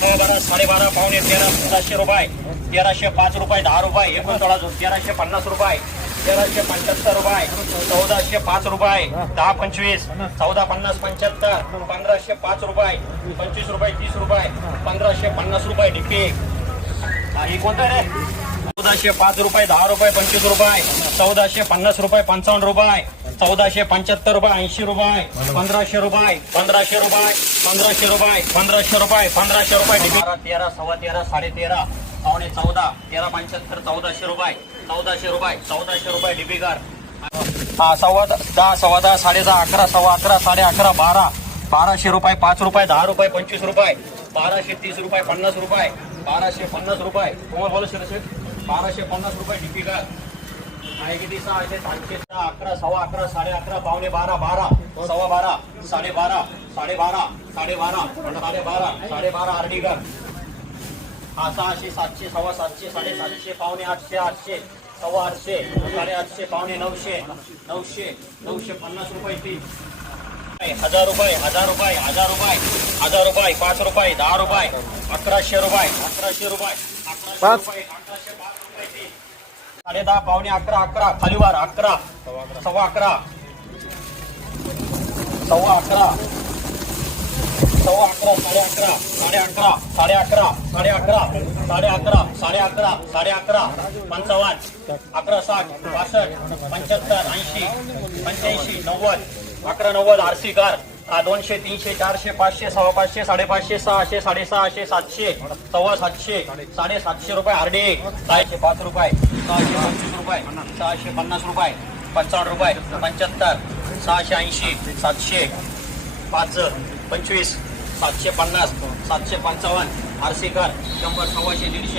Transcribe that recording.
12, 12.5, पावणे 13, 1400 रुपये, 1305 रुपये, 10 रुपये, 19, 1350 रुपये, 1375 रुपये, 1405 रुपये, 10, 25, 1450, 75, 1505 रुपये, 25 रुपये, 30 रुपये, 1550 रुपये डिपी. ही कोणतं रे? 1405 रुपये, 10 रुपये, 25 रुपये, 1450 रुपये, 55 रुपये, 1475 रुपये, 80 रुपये, 1500 रुपये, 1500 रुपये, 1500 रुपये, 1500 रुपये, 1500 रुपये डिपी. 13, 13, 13.5, पावणे 14, 1375, 1400 रुपये, 1400 रुपये, 1400 रुपये डिपी कर. हा 10, 10, 10, 11, 11, 11, 12, 1200 रुपये, 5 रुपये, 10 रुपये, 25 रुपये, 1230 रुपये, 50 रुपये, 1250 रुपये. कोण बोलू शकतो? 1250 रुपये डिपी कर. आहे किती? 600, 700, 11, 11, 11.5, पावणे 12, 12, 12.5, 12.5, 12.5, 12.5, 12.5, 12.5 आरडी कर. हा 600, 700, 750, 750, पावणे 800, 800, 850, 850, पावणे 900, 900, 950 रुपये ती. 1000 रुपये, 1000 रुपये, 1000 रुपये, 1000 रुपये, 5 रुपये, 10 रुपये, 1100 रुपये, 1100 रुपये, 1100 रुपये, 1105 रुपये ती. 10.5, पावणे 11, 11, खाली वार 11, 11.25, 11.25, 11.25, 11.25, 11.11, 11.11, 11.11, 11.11, 11.11, 55, 11.60, 62, 75, 80, 85, 90, 11.90 आरसी कार. 200, 300, 400, 500, 550, 550, 600, 650, 700, 750, 750 रुपये आरडी. 605 रुपये, 625 रुपये, 650 रुपये, 55 रुपये, 75, 680, 700, 5, 25, 750, 755 आरसी कार. 100, 100, 150, 150.